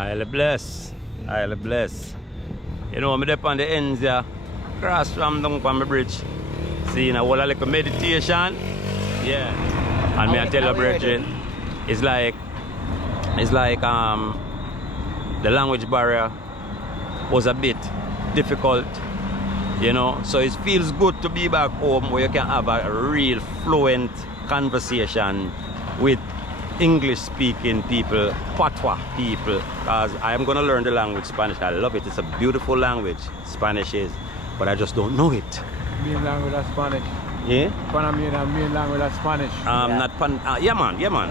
I'll bless. I'll bless. You know, I'm up on the ends here. Cross from down from the bridge. See, you know, all a little meditation. Yeah. And me I tell you, brethren, it's like the language barrier was a bit difficult, you know. So it feels good to be back home where you can have a real fluent conversation with English-speaking people, Patois people, because I am going to learn the language Spanish. I love it. It's a beautiful language, Spanish is, but I just don't know it. Main language is Spanish. Yeah? Main language is Spanish. Yeah man.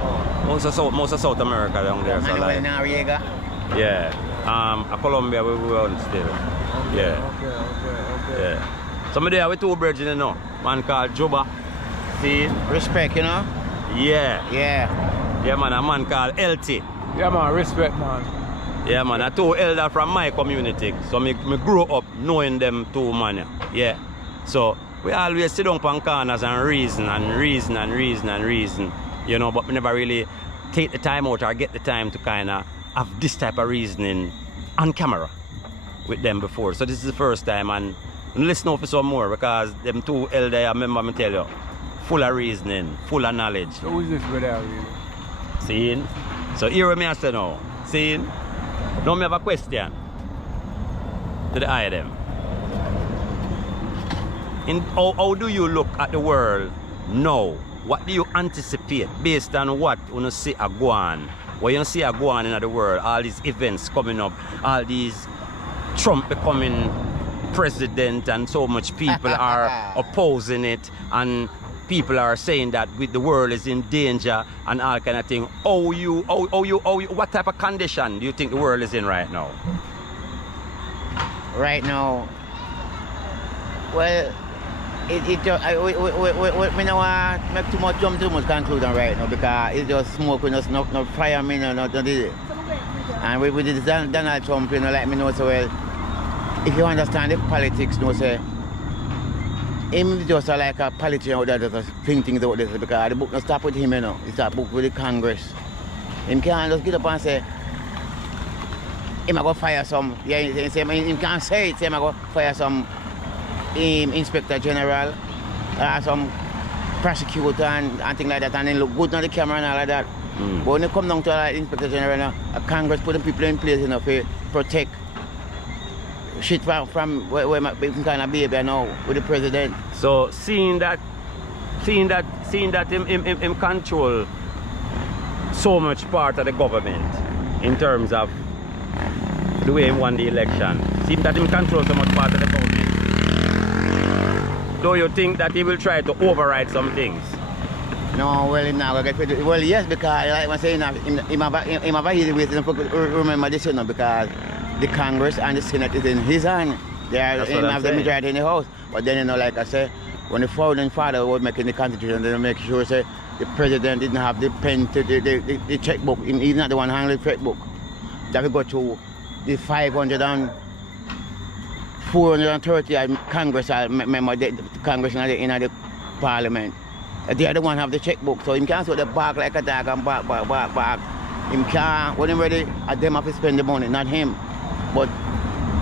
Oh. Most of South America down there. So like, Noriega. yeah. Colombia we on still. Yeah. Okay. Yeah. Somebody there with two birds, you know. Man called Juba. See? Respect, you know? Yeah. Yeah, man, a man called LT. Yeah, man, respect, man. Yeah, man, I two elder from my community. So me grew up knowing them two, man. Yeah. So we always sit down on corners and reason. You know, but we never really take the time out or get the time to kind of have this type of reasoning on camera with them before. So this is the first time, and listen for some more because them two elder, I remember me tell you, full of reasoning, full of knowledge. So who's this brother really? Seeing? So here me I say now. Seeing? Now me have a question to the eye of them. How do you look at the world now? What do you anticipate based on what you see a go on? What you see a go on in the world, all these events coming up, all these Trump becoming president and so much people are opposing it and people are saying that the world is in danger and all kind of thing. What type of condition do you think the world is in right now? Right now, well, we don't want to make too much conclusion right now because it's just smoke, no fire, no did it. And we did Donald Trump, you know, let me know so well. If you understand the politics, you know, say, him just like a politician that just think things out this because the book don't stop with him, you know. It's a book with the Congress. Him can't just get up and say, him go fire some, yeah, he can't say it, him go fire some Inspector General, some prosecutor and things like that, and then look good on the camera and all of that. But when it come down to like Inspector General, Congress put the people in place, you know, to protect shit from where people kind of behavior now with the president. So seeing that him control so much part of the government in terms of the way he won the election, seeing that him control so much part of the government, do you think that he will try to override some things? No, well, he's not going to get well, yes, because like I was saying, him have a easy way to remember this, you know, because the Congress and the Senate is in his hand. They have the majority in the House. But then, you know, like I said, when the founding father was making the Constitution, they make sure say the president didn't have the pen to the checkbook. He's not the one handling the checkbook. That we go to the 500 and 430 Congress member, the Congress in the Parliament. They are the one have the checkbook, so he can't sort the back like a dog and back. Him can't, when he's ready, them have to spend the money, not him. But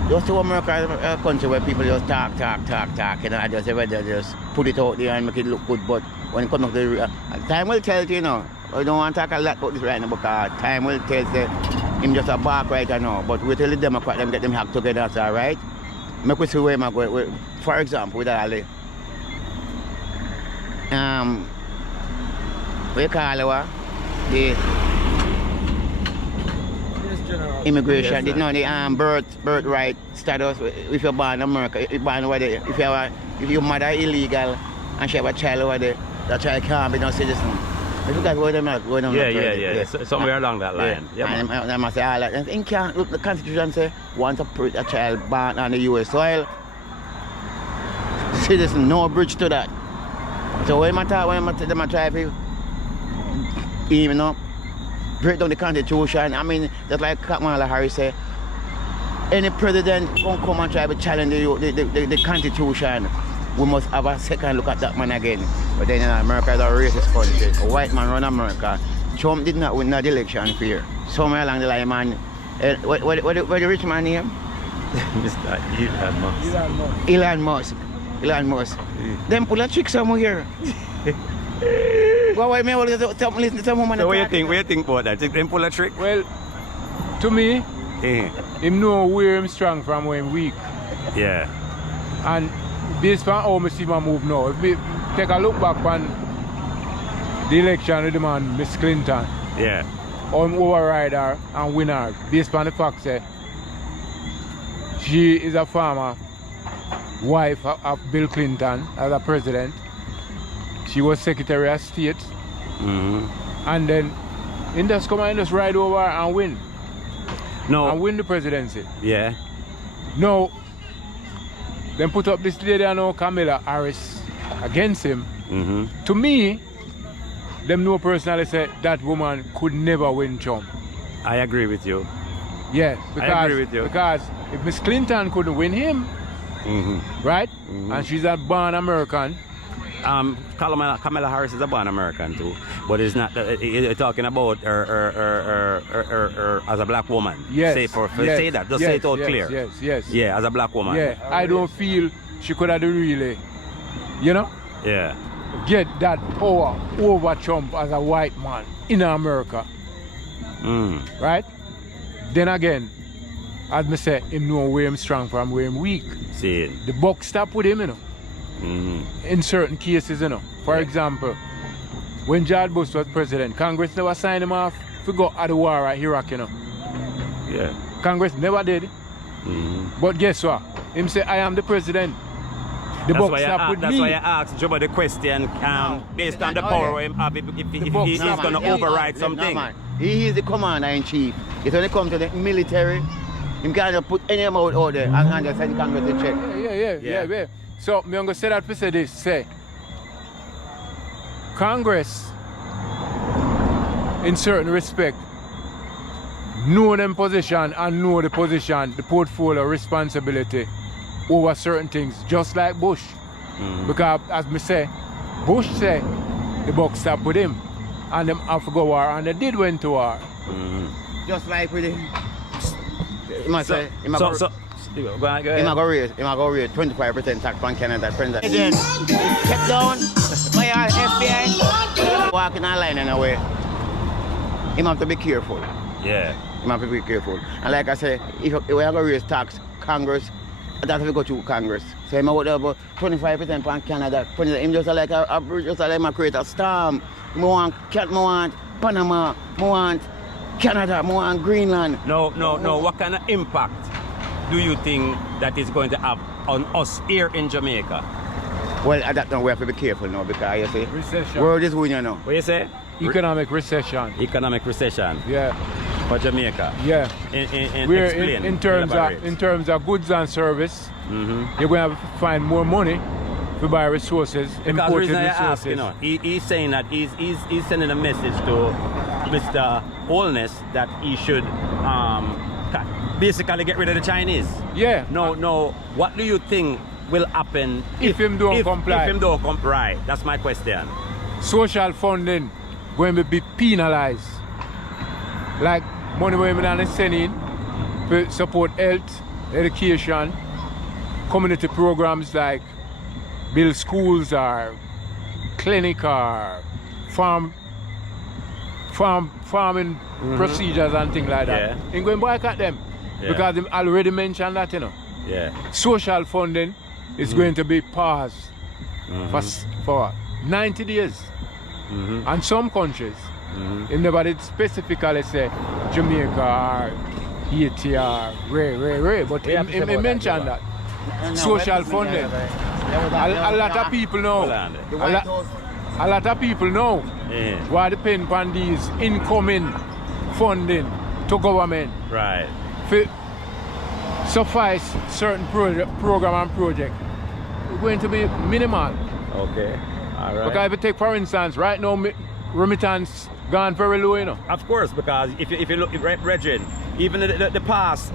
just to America, a country where people just talk, you know, just put it out there and make it look good. But when it comes to the time will tell you know. I don't want to talk a lot about this right now because time will tell you him just a bark right now. But we tell the Democrats them get them hacked together, that's all right. Make we see where I go. For example, with all the we call it immigration, the birthright status. If you're born in America, you're born over there. If your mother is illegal and she have a child over there, that child can't be no citizen. If you guys go them out, go down. Yeah. Somewhere along that line. Yeah. And I must say all that. And can't look the Constitution say once a child born on the U.S. soil, citizen, no bridge to that. So when I try to, you know, break down the Constitution, I mean, just like Kamala Harris said, any president won't come and try to challenge the Constitution. We must have a second look at that man again. But then America is a racist country. A white man run America. Trump did not win that election fair. Somewhere along the line, man. What the rich man name? Mr. Elon Musk. Elon Musk. Elon Musk. Them pull a trick somewhere. Well, why me always listen to some woman? So what you think about that? Think them pull a trick? Well, to me, Eh. him know where him strong from where him weak. Yeah. And based on how I see my move now, if we take a look back on the election with the man, Miss Clinton, Yeah. override her and win her, based on the fact that she is a former wife of Bill Clinton as a president. She was Secretary of State. And then in just come and just ride over and win. No. And win the presidency. Yeah. Now, then put up this lady I know, Kamala Harris, against him. To me, them know personally say that woman could never win Trump. I agree with you. Yeah, because, I agree with you. Because if Miss Clinton couldn't win him, right? And she's a born American. Kamala Harris is a born American too, but it's not. You're talking about her as a black woman. Yes. Say that. Just say it out clear. Yes. Yeah, as a black woman. Yeah, I don't feel she could have really, Yeah. get that power over Trump as a white man in America. Right? Then again, as me say, him know where him strong from, where him weak. See it. The buck stop with him, in certain cases, For example, when George Bush was president, Congress never signed him off to go at the war at Iraq, Yeah. Congress never did. But guess what? Him say, I am the president. The buck stop with That's me. why I asked Joe the question based on the power him have if he's going to override something. No, man. He is the commander-in-chief. It's when it comes to the military, him can't put any amount out there and just send Congress to check. Yeah. So, I'm going to say that for this, say, Congress, in certain respect, know them position and know the position, the portfolio responsibility over certain things, just like Bush. Because, as me say, Bush say the buck stop with him, and them have to go war, and they did went to war. Just like with him. He must say, he must Go ahead. go raise 25% tax on Canada. Again, kept down by our FBI, walking on line in a way. He have to be careful. Yeah. He have to be careful. And like I say, if we are going to raise tax, Congress, that's if we go to Congress. So he would have 25% on Canada. Him just like a create a storm. I want Panama, I want Canada, I want Greenland. No. What kind of impact do you think that is going to have on us here in Jamaica? Well, at that time we have to be careful now because you see, Recession. world is winning now. What you say? Economic recession. Economic recession Yeah. for Jamaica. Yeah. We're We're in terms of goods and service, you're going to find more money to buy resources, Because the imported reason I resources. ask, he's saying that he's sending a message to Mr. Holness that he should basically get rid of the Chinese. Yeah. No. What do you think will happen If him don't comply. If him don't comply, that's my question. Social funding going to be penalized. Like money where we're sending to support health, education, community programs like build schools or clinic or farming procedures and things like that. Yeah. Ain't going to boycott them. Yeah. Because they already mentioned that, Yeah. Social funding is going to be paused for 90 days. And some countries, it never did specifically say Jamaica or Haiti or Ray, but he mentioned that. Social funding. A lot of people know. A lot of people know why depend on these incoming funding to government. Right. For suffice certain program and project, it's going to be minimal. Okay. All right. Because if you take, for instance, right now, remittance gone very low, Of course, because if you look at Regin, even the past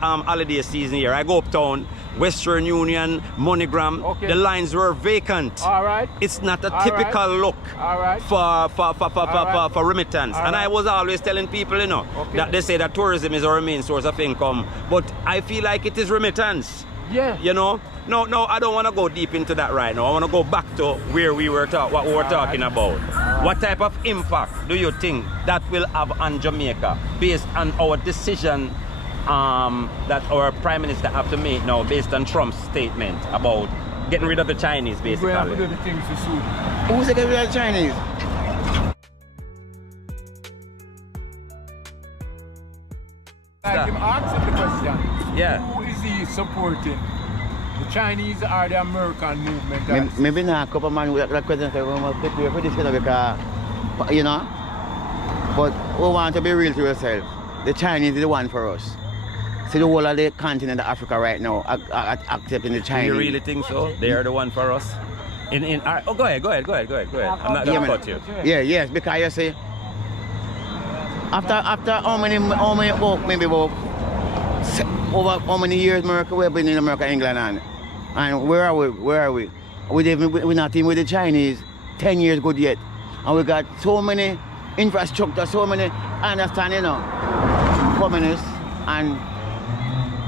holiday season here, I go uptown Western Union, MoneyGram, Okay. the lines were vacant. All right. It's not a All typical look All right. for remittance. All And I right. was always telling people, Okay. that they say that tourism is our main source of income. But I feel like it is remittance. Yeah. No, I don't want to go deep into that right now. I want to go back to where we were what we were talking about. What type of impact do you think that will have on Jamaica based on our decision that our Prime Minister have to make now based on Trump's statement about getting rid of the Chinese, basically? We have to do the things to suit. Who's the guy with the Chinese? Like him asking the question. Yeah. Who is he supporting? The Chinese or the American movement? Maybe not a couple man with that question say, we must prepare for this, because, but we want to be real to yourself. The Chinese is the one for us. See the whole of the continent of Africa right now accepting the Do Chinese. you really think so? They are the one for us? Go ahead. I'm not Yeah, going to man. cut you. Yeah, yes, because you see, after how many about over how many years America we've been in America, England, and where are we? We're not even with the Chinese 10 years good yet, and we got so many infrastructure, so many understanding, communists and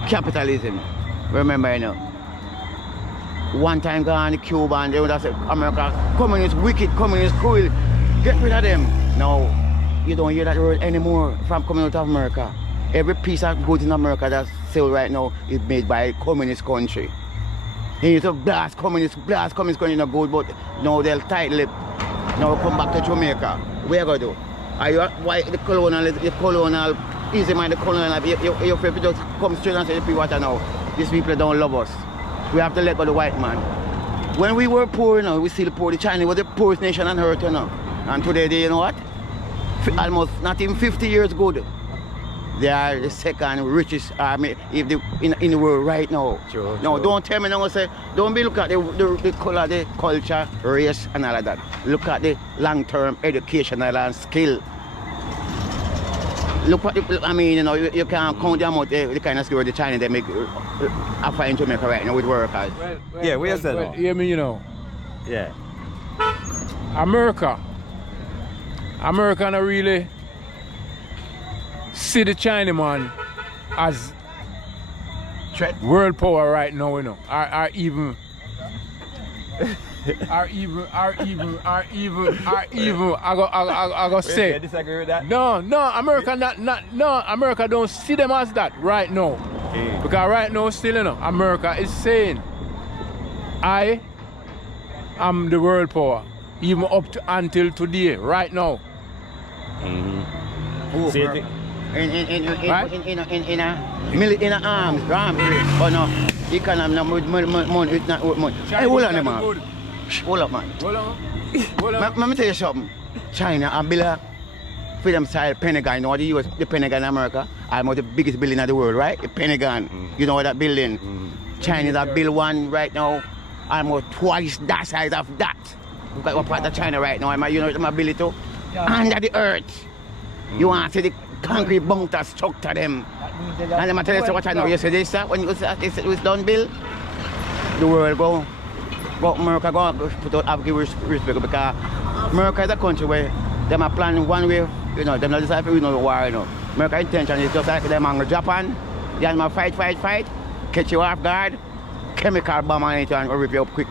capitalism. Remember, one time gone Cuba and they would have said America, communist, wicked, communist, cruel, get rid of them. Now, you don't hear that word anymore from coming out of America. Every piece of goods in America that's sold right now is made by a communist country. They used to blast communist country no good, but now they'll tight lip. Now come back to Jamaica. Where you going to do? Are you why the colonial easy man, the colonial, you people just come straight and say, the people what now? These people don't love us. We have to let go of the white man. When we were poor, we still poor. The Chinese was the poorest nation on earth, And today, they, what? Almost not even 50 years good. They are the second richest army in the world right now. True, no, true. don't tell me now, say, don't be look at the color, the culture, race, and all of that. Look at the long-term educational and skill. Look at the, you can't count the amount, the kind of skill the Chinese they make offer in Jamaica right now with workers. Yeah, we have said well, no. hear me, Yeah. America don't really see the Chinaman as Threat. world power right now, or even I go say. disagree with that? No, America America don't see them as that right now. Okay. Because right now still, America is saying, I am the world power, even up to until today, right now. Who, See, America? Right? In a arms race. But no, economy, no money, it's not money. Hey, hold on, man. Hold up, man. Hold on. Let me tell you something. China and build a freedom style Pentagon. You know what the US, the Pentagon in America? Almost the biggest building in the world, right? The Pentagon. You know what that building? China that build one right now, almost twice that size of that. Look at what part of China right now. You know my ability to under the earth. You want to see the concrete bunker stuck to them. And I'm going to tell you what I know. You see this, when you say it's done, Bill, the world go America go put out have give respect, because America is a country where them are planning one way, them not decide for the war, America intention is just like them and Japan, they are fight, catch you off guard, chemical bomb on it and rip you up quick.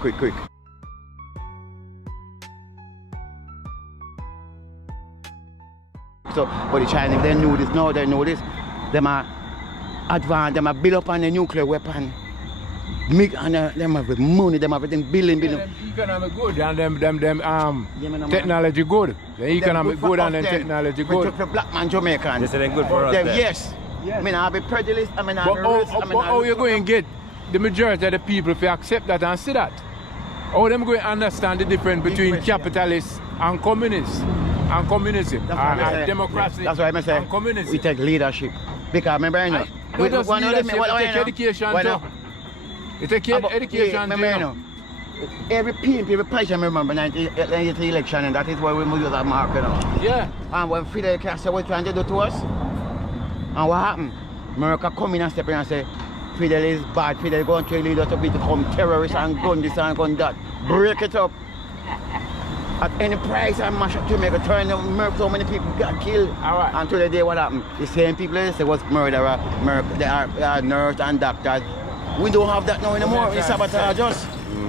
So, but the Chinese, they know this, them are advanced, them are built up on the nuclear weapon. And them have money, them have everything billion. Them economic good and them technology good. The economic good and then technology good. For black man Jamaican. They say they're good for us. Yes. I mean, I'll be prejudiced, I mean, I'll be racist, But how you going to get the majority of the people to accept that and see that? How them going to understand the difference between capitalists and communists? And communism, and democracy, that's why I say and communism. we take leadership. Because remember, we take education too. You take education too. Every PNP, every president, remember, 1980 election, and that is why we use that mark, Yeah. And when Fidel Castro was trying to do to us, and what happened? America come in and step in and say, Fidel is bad. Fidel going to lead us to become terrorists and gun this and gun that. Break it up. At any price and mash up Jamaica, turn them, murder so many people got killed. Alright. And today what happened? The same people they say was murderer, they are nurse and doctors. We don't have that now anymore. We sabotage us.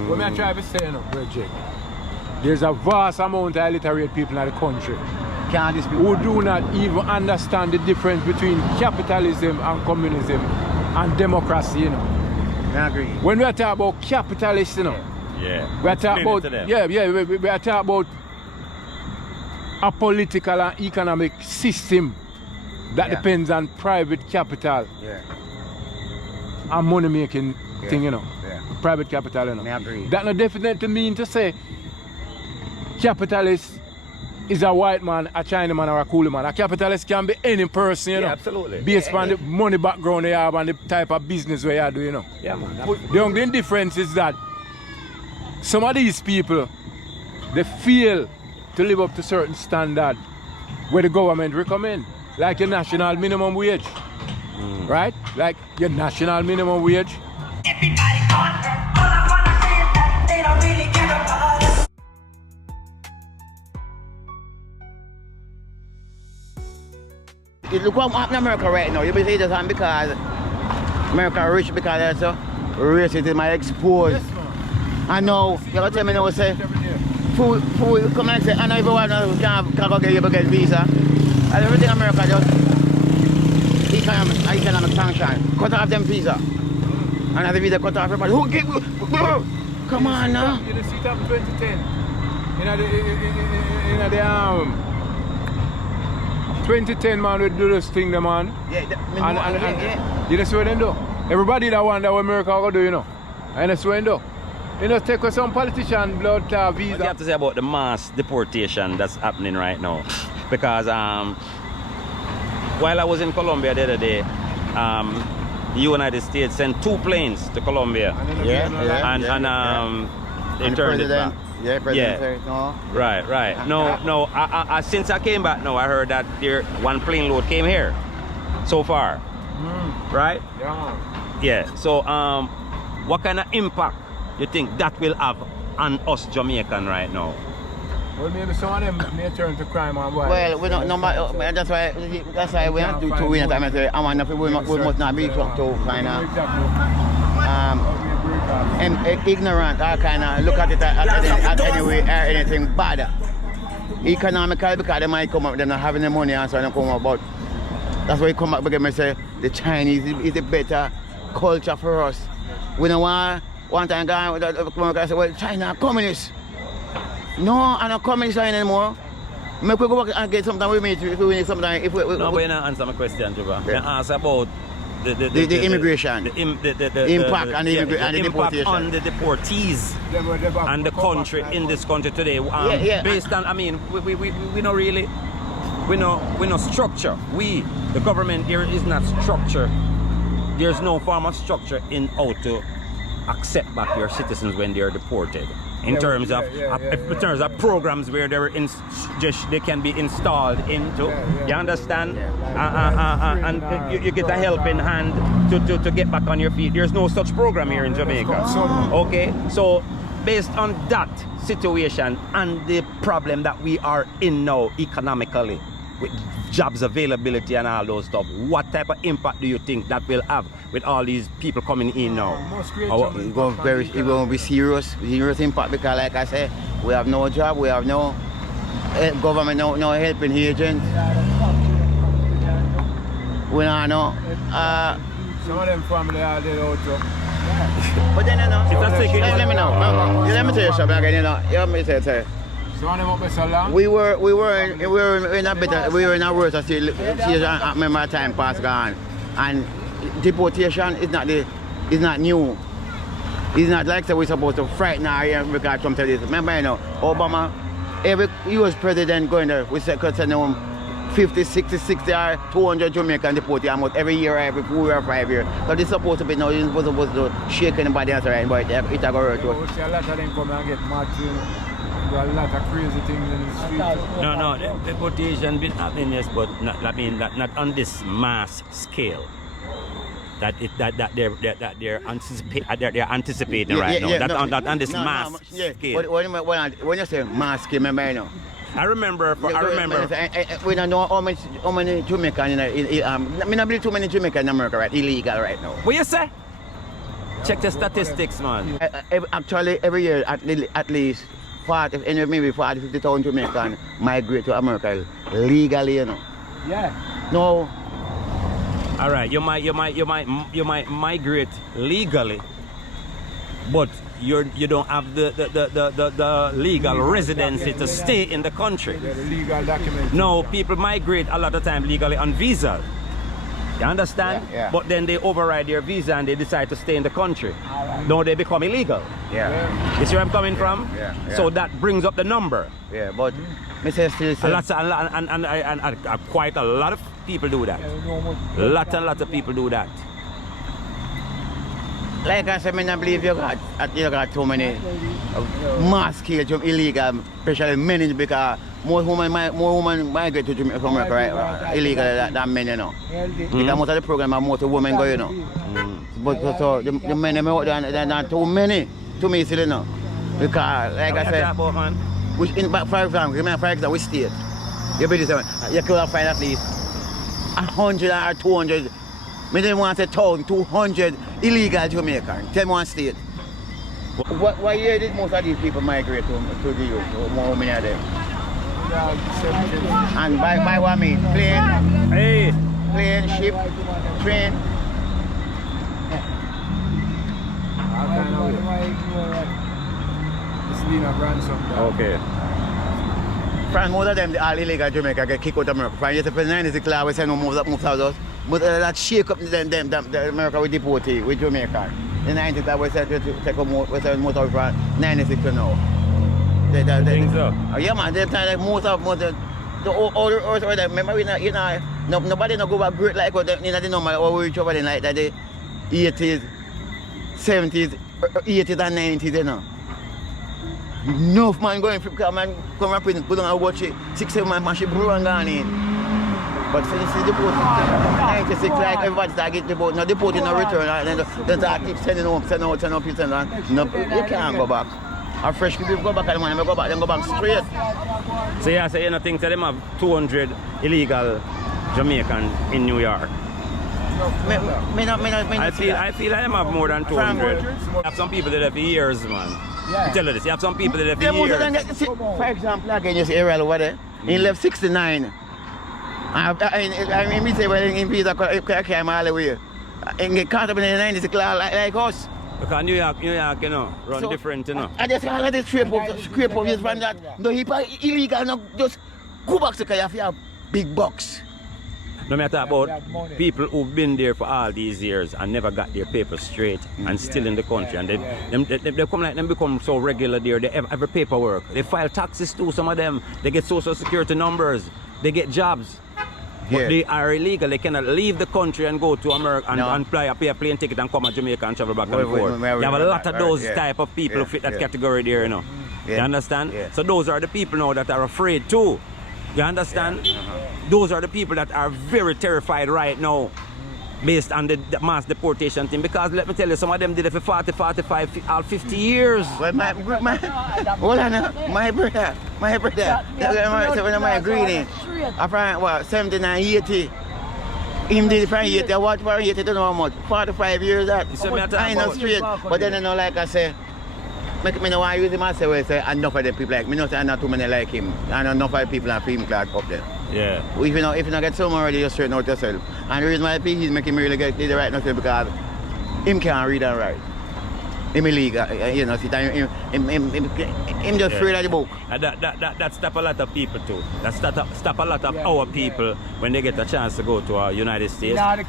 What I try to say now, Bridget, there's a vast amount of illiterate people in the country Can't this be who do not even understand the difference between capitalism and communism and democracy, you know. I agree. When we are talking about capitalists, you know, Yeah. we are talking Explain it about to them. we are talking about a political and economic system that Yeah. depends on private capital Yeah. and money making thing, you know. Yeah. Private capital, you know. I agree. That not definitely mean to say capitalist is a white man, a Chinaman or a coolie man. A capitalist can be any person, you know. Yeah, absolutely. Based on the money background they have and the type of business they are doing, you know. Yeah, man. The only difference is that some of these people, they fail to live up to certain standard where the government recommend. Like your national minimum wage. Right? Like your national minimum wage. Everybody on, all I wanna say is that they don't really care about us. Look what happened in America right now. You be saying this because America rich because also racism is exposed. I know, you gotta tell me now say food come and say I know everyone can go get visa. And everything America just economic sanction. Cut off them visa. And as the visa cut off everybody. Who give come on now. You see it up 2010. In the 2010 man we do this thing the man. Yeah, You know what they do? Everybody that want that what America go do, you know. And that's what they do. You know, take with some politician blood What do you visa. have to say about the mass deportation that's happening right now? Because while I was in Colombia the other day, the United States sent 2 planes to Colombia. Yeah. They And turned it back. Yeah, president Yeah. said no. Right. No. I since I came back now, I heard that there 1 plane load came here so far. Right? Yeah. Yeah. So what kind of impact you think that will have on us Jamaican right now? Well, maybe some of them may turn to crime and violence. Well, we don't know. That's why we have to do 2 winners. I mean, I want we must not be so kind of ignorant or kind of look at it at any way or anything bad. Economically, because they might come up, they're not having the money and so they come up. But that's why you come back again and say the Chinese is a better culture for us. We don't want one time guy with the say, well, China communist. No, I'm not communist anymore. Make we go back and get something with me if we need something. If we, No, but you don't answer my question, Juba. Yeah. You ask about the immigration. the impact and the impact deportation. on the deportees and the country in this country today. Based on, I mean, we not really, we no structure. We, the government here is not structure. There's no form of structure in how to accept back your citizens when they are deported. In terms of programs where they can be installed into. You understand? And you get a helping hand to get back on your feet. There's no such program here in Jamaica. Okay, so based on that situation and the problem that we are in now economically, with jobs availability and all those stuff, what type of impact do you think that will have with all these people coming in now? It's going to be serious impact because, like I said, we have no job, we have no government, no helping agent. We don't know. Some of them family are dead also. But then, Let me know. Let me tell you something again. Let me tell you. Some of them up there so long. We were in a worse situation. I remember time past gone, and deportation is not new. It's not like that we're supposed to frighten our ear because come to this. Remember, Obama, every US president going there, we could send him 50, 60 or 200 Jamaican deported almost every year, every 4 or 5 years. So this is supposed to be now. You're supposed to shake anybody else around, but it's going to hurt you. We see a lot of them come and get mad too. A lot of crazy things in the street. No, the deportation been happening, yes, but not on this mass scale. that they're anticipating right now. On this mass scale. When you say mass scale, remember, you know. I remember. We don't know how many Jamaicans I don't believe too many Jamaicans in America, right? Illegal right now. What you say? Check the statistics, man. Actually, every year at least 50,000 Jamaicans migrate to America legally, you know. Yeah. No. All right, you might migrate legally, but you don't have the legal residency to stay in the country. Yeah, the legal document. No, people migrate a lot of time legally on visa. You understand? Yeah. But then they override their visa and they decide to stay in the country. No, they become illegal. Yeah. You see where I'm coming from? Yeah. So that brings up the number. Yeah, but Mr. Still And quite a lot of people do that. Lot of people do that. Like I said, I don't believe you got too many mass scale illegal, especially men, because more women migrate to Jamaica from America, right? Illegal than men, you know. Because most of the program are more to women go, you know. But so the men they're not too many to me, still, you know. Because like I said, for example, we state, you could find at least 100 or 200. I didn't want to say 1,200 illegal Jamaicans. Tell me one state. What year did most of these people migrate to the youth? How many of them? And by what I mean? Plane, ship, train. Okay. From most of them, all illegal Jamaica get kicked out of America. From yesterday, 96 law, we say no move out us. But that shake up them America with deport with Jamaica. In 90s, we said to take a motor from 96 to now. Think so? Yeah, man, they time like most of the older earth, remember, nobody no go back great like what the number what we reach over in like that the 80s, 70s, 80s and 90s, you know. Enough man going from come up in, put on a watch it, 6-7 man mash it brew and gone in. But since the deport 96, like everybody start getting deport, no deport no return, and then start keep sending home, send out, no, you can't go back. A fresh people go back and when go back, then go back straight. So yeah, so you know think that them have 200 illegal Jamaicans in New York. I feel like them have more than 200. You have some people that have for years, man. Yeah. I tell you this, you have some people that have for years. For example, again, you see Ariel over there, he left 69. I mean, say, well, in Peter, I came all the way. And get caught up in the 90s, like us. Because New York, you know, run different, you know. I just all of this scrape up his from that. No, he illegal, no, just go back to because you have big bucks. No matter about people who've been there for all these years and never got their papers straight and still in the country, and they come like them become so regular there. They have every paperwork. They file taxes too. Some of them they get social security numbers. They get jobs. But they are illegal. They cannot leave the country and go to America and pay a plane ticket and come to Jamaica and travel back and forth. You have a lot of those type of people who fit that category there, you know. You understand? So those are the people now that are afraid too. You understand? Those are the people that are very terrified right now based on the mass deportation thing. Because let me tell you, some of them did it for 40, 45, all 50 years. Well, hold on, my brother, my greeting. I find what 79, 80. Him did from 80, what for 80 to know how much? 45 years that. I know straight. But then you know, like I say, me no want to use him as say enough of them people like me. Not say not too many like him. And enough of people are film clad up there. Yeah. If you not get someone already, just straighten out yourself. And the reason why he's making me really get the right nothing because him can't read and write. Him illegal, you know, him just afraid of the book. That stop a lot of people too. That stop a lot of our people when they get a chance to go to our United States. The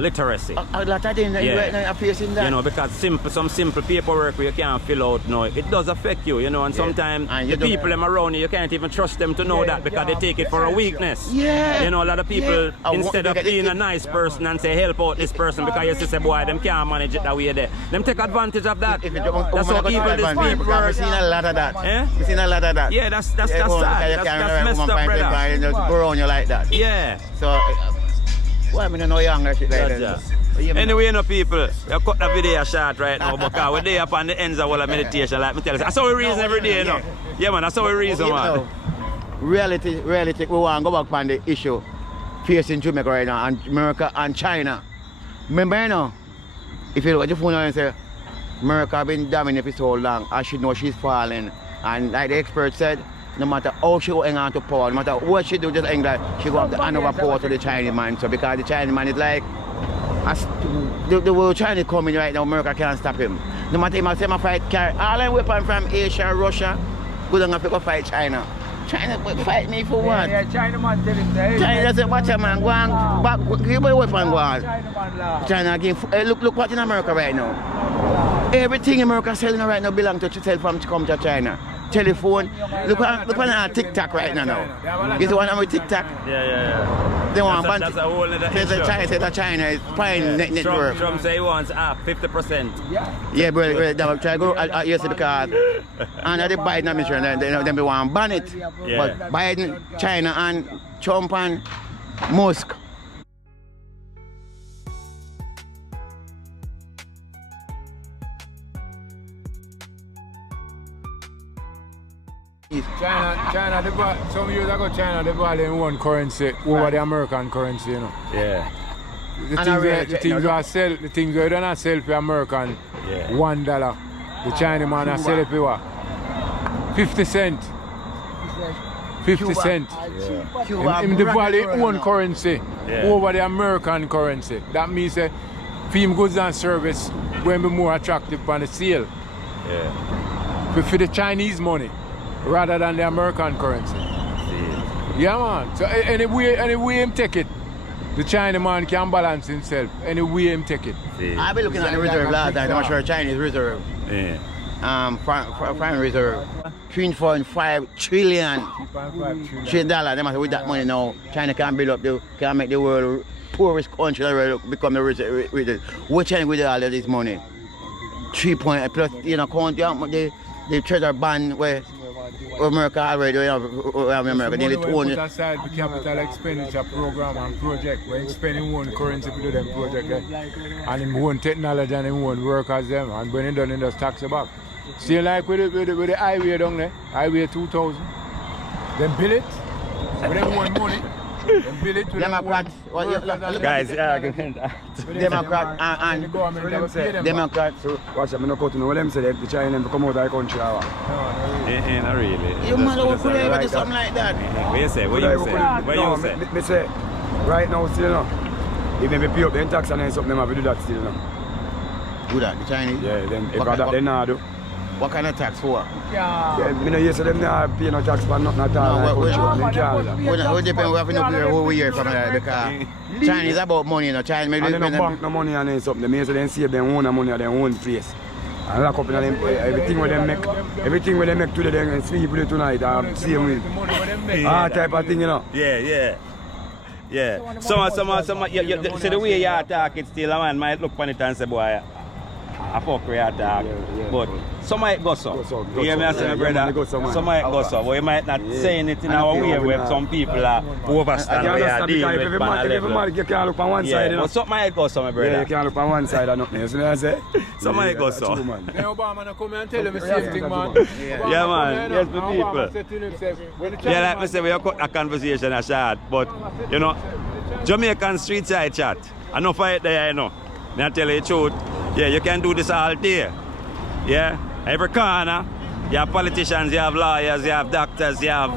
literacy. A lot of them are facing that. You know, because some simple paperwork you can't fill out now, it does affect you, you know, and sometimes the people them around you can't even trust them to know that because they take it for a weakness. Yeah. You know, a lot of people instead of being a nice person and say help out this person because you say boy them can't manage it that way there. Them take advantage of that. That's how evil this people work. I've seen a lot of that. I've seen a lot of that. Yeah, that's sad. That's messed up, brother. Just go around you like that. Yeah. So Why I don't know young that shit like Gotcha. that? But yeah, Anyway, you know, people, we cut the video short right now because we're there upon the ends of all the meditation, like me tell you. That's how we reason every day, you know. Yeah, man, that's how we reason, you man. know, reality, we want to go back on the issue facing Jamaica right now, and America and China. Remember, you know, if you look at the phone and say, America has been dominant for so long, and she knows she's falling. And like the expert said, no matter how she go hang on to power, no matter what she do, just hang like she go have to hand over power to the Chinese man. So because the Chinese man is like, as the world China coming right now, America can't stop him. No matter him say my fight carry all them weapons from Asia, Russia, go down and go fight China. China fight me for what? Yeah, China man tell him say. China say, watch a man, go on, back, give me a weapon, go on. China man laugh. China again, look what's in America right now. Everything America selling right now belongs to sell from come to China. Telephone, look on TikTok right now. You see what I'm with TikTok? Yeah. They want That's a whole other say issue. that China is buying network. Trump say he wants 50%. Yeah, bro, they will try to go yes because under the Biden administration, they want to ban it. Yeah. But Biden, China, and Trump and Musk. China, some years ago, China, they bought in one currency over the American currency, you know. Yeah. The things we don't sell for American Yeah. $1. The China man are sell it for what? 50 cents. 50 cents. In the valley own currency over the American currency. That means for him goods and service going to be more attractive on the sale. Yeah. For the Chinese money rather than the American currency. Yeah man. So anyway him take it. The China man can balance himself. Anyway him take it. I've been looking at the reserve last night. I'm sure Chinese reserve. Yeah. Foreign reserve. 3.5 trillion $3. They must with that money now. China can build up can make the world poorest country in the world become the richest with it. What China with all of this money? 3 point plus count the treasure ban where America already have America nearly put 200. aside the capital expenditure program and project where he's spending one currency to do them project and him own technology and him own workers them and when he done in just tax it back. See like with the highway down there, highway 2000. Them build it with them one money. Them build it with Democrats, Guys, Democrat and the government have pay them back. Democrats. Watch them, I don't know what them say, the China come out of the country. Not really. You man will play about something like that. What you say? What you say? What you say? Me say, right now still, you know, if they pay up the tax and then something, them have to do that still, you know. Do that, the Chinese? Yeah, then if that they not do. What kind of tax for? Yeah, me know you say them not pay no tax for nothing at all. No, Like country, they can't. We depend, we have to know where we are from that because China is about money, you know. China maybe And they no bank no money and then something. They say they save their own money at their own place. And lock up in them, everything where they make today, they can sleep with it tonight. Same way. Type of thing, you know. Yeah. Some, see the way you attack it still, a man might look on it and say, boy, I fuck where you attack. But some might go so. You hear me I say, my brother? Some might go so. But you might not saying it in our way where some people are overstand where you deal with on a level. You can't look on one side, you know. But some might go so, my brother. Yeah, you can't look on one side or nothing. You see what I say? Some might go so. Then Obama no come and tell them the same thing, man. Yeah, man. Yes, the people. Yeah, like I say, we have cut a conversation a short, but, you know, Jamaican street side chat. I know fight there, you know. I tell you the truth. Yeah, you can do this all day. Yeah, every corner, you have politicians, you have lawyers, you have doctors, you have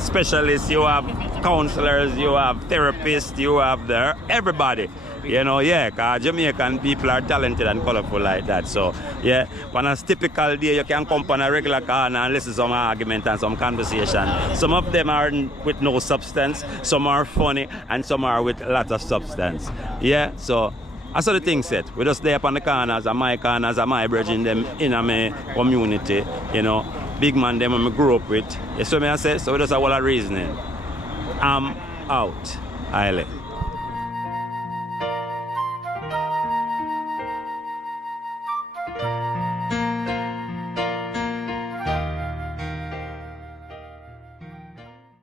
specialists, you have counselors, you have therapists, you have everybody. You know, yeah, because Jamaican people are talented and colorful like that. So, yeah, on a typical day, you can come on a regular corner and listen to some argument and some conversation. Some of them are with no substance, some are funny, and some are with a lot of substance. Yeah, so that's how the thing set. We just there up on the corners and my brethren them in my community, you know. Big man them I grew up with. You see what I say? So we just have all that reasoning. I'm out. Highly.